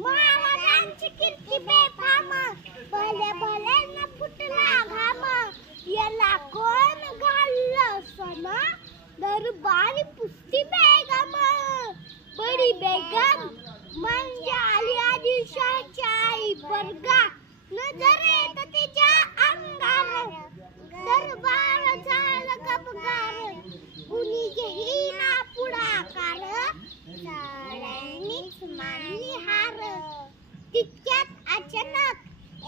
महाराजांची कीर्ती बेफाम, भले भले न फुटला घाम. याला कोण घाललं सोनं, दरबारी पुसती बेगम. बडी बेगम म्हणजे आली आदिलशाहीची आई बरगा. नजर येत तिच्या अंगार, दरबार झालं गपगार. कुणी घेईना पुढाकार, सगळ्यांनीच मानली हार. तितक्यात अचानक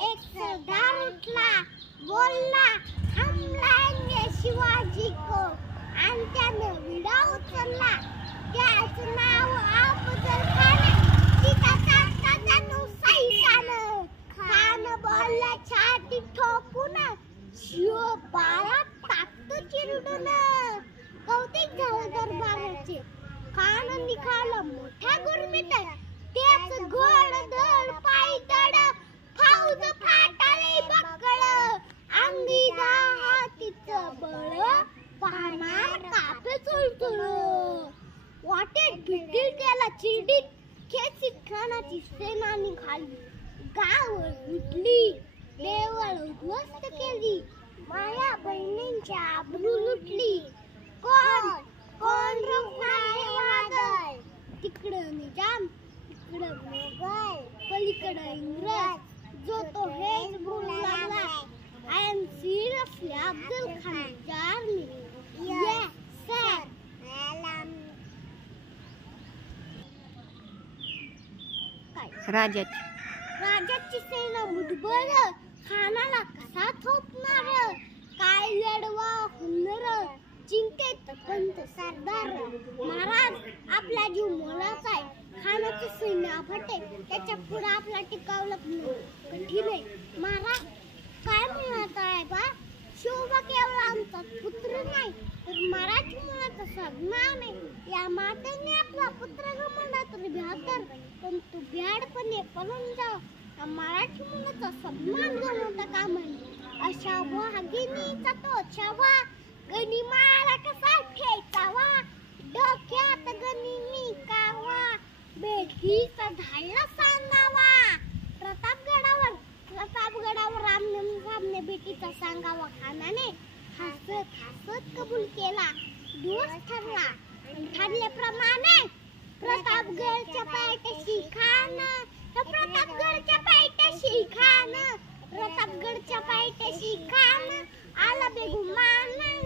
एक सरदार उठला, बोलला हम लाएंगे शिवाजी को. आणि त्यानं विडा उचलला, त्याचं नाव अफजल खान. चिताचा त्यानं सैतान. खान बोलला छाती ठोकून, शिव बाळा टाकतो चिरडून. कौतिक झालं दरबाराचे, खान निघाला मोठ्या गुरमीत. त्याच घोडदळ पायदळ, फौज फाटाळी बक्कळ. अंगी हातीचं बळ, पाहणार कापे चुळचुळ. वाटेत भेटेल त्याला चिरडीत, खेचीत खानाची सेना निघाली. गाव लुटली, देवळ उद्ध्वस्त केली, माया बहिणींची आबरू लुटली. कोण कोण रोखणार हे वादळ. तिकडं निजाम, तिकडं मोगल, पलीकडं इंग्रज. जो तो हेच बोलू लागला, I am seriously Afzal Khan army. Yes sir. राजाची सेना मुठभर, खानाला कसा थोपणार. काय लढवा हुनर, चिंतेत पंत सरदार. महाराज आपला जीव मोलाचा आहे, खानाची सैन्य फटे, त्याच्या पुढे आपला टिकावलं कठीण आहे. महाराज काय म्हणत आहे बा, शोभा केवळ आमचा पुत्र नाही तर मराठी मुलाचा सन्मान आहे. या मातेने आपला पुत्र गमावला तरी भ्यातर, पण तू भ्याडपणे पळून जाव, त्या मराठी मुलाचा सन्मान गमावता कामा नये. अशा वाघिणीचा तो छावा, गनिमाला कसा ठेचावा. डोक्यात गनिमी कावा, बेठीचा धायला सांगावा. प्रतापगडावर रामने बेटीचा सांगावा. खानाने हसत हसत कबूल केला. दिवस ठरला, ठरल्याप्रमाणे प्रतापगडच्या पायथ्याशी खान. प्रतापगडच्या पायथ्याशी खान, प्रतापगडच्या पायथ्याशी खान. आला बेगुमान.